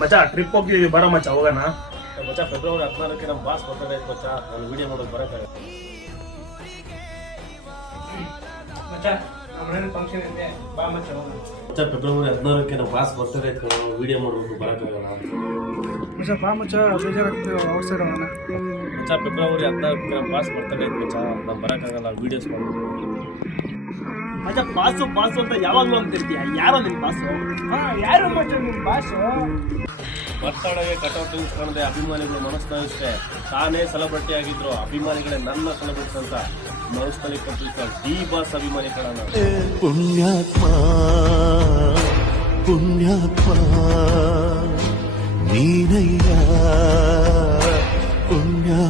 ಮಚ್ಚ ಟ್ರಿಪ್ ಹೋಗ್ತಿದೀವಿ ಬರ ಮಚ್ಚ ಹೋಗೋಣ. ಮಚ್ಚ ಫೆಬ್ರವರಿ ಹದಿನಾರಕ್ಕೆ ನಮ್ಮ ಬಾಸ್ ಬರ್ತಾರೆ ಮಚ್ಚ. ನಾನು ವಿಡಿಯೋ ಮಾಡೋದು ಬರೋಕ್ಕಾಗಲ್ಲ. ಮಚ್ಚ ಫೆಬ್ರವರಿ ಹದಿನಾರಕ್ಕೆ ನಮ್ಮ ಬಾಸ್ ಬರ್ತಾರೆ ವಿಡಿಯೋ ಮಾಡೋದು ಬರೋಕ್ಕಾಗಲ್ಲ. ಮಚ್ಚ ಬಾ ಮಚ್ಚ ಬೇಜಾರಾಗ್ತದೆ ಔಟ್ ಸೈಡ್ ಹೋಗೋಣ ಮಚ್ಚ ಫೆಬ್ರವರಿ ಹದಿನಾರಕ್ಕೆ ನಮ್ಮ ಬಾಸ್ ಬರ್ತಾರೆ ಮಚ್ಚ. ನಾನು ಬರೋಕ್ಕಾಗಲ್ಲ ವೀಡಿಯೋಸ್ ಮಾಡೋದು ಮಚ್ಚ ಪಾಸು ಪಾಸು ಅಂತ ಯಾವಾಗಲೂ ಅಂತಿರ್ತೀಯ? ಯಾರೋ ನಿನ್ ಪಾಸು ಹಾ ಯಾರು ಮಚ್ಚ ನಿನ್ ಪಾಸು ಬರ್ತಡೆಗೆ ಕಟೌಟ್ ಕಾಣದೆ ಅಭಿಮಾನಿಗಳು ಮನಸ್ಸಿನಷ್ಟೇ ತಾನೇ ಸೆಲೆಬ್ರಿಟಿ ಆಗಿದ್ರು ಅಭಿಮಾನಿಗಳೇ ನನ್ನ ಸೆಲೆಬ್ರಿಟಿ ಅಂತ ಮನಸ್ಸಿನಲ್ಲಿ ಕಟ್ಟಿರ್ತಾರೆ ಡಿ ಬಾಸ್ ಅಭಿಮಾನಿಗಳನ್ನ ಕಣ ಪುಣ್ಯಾತ್ಮ ಪುಣ್ಯಾತ್ಮ. உன்னையா உன்னா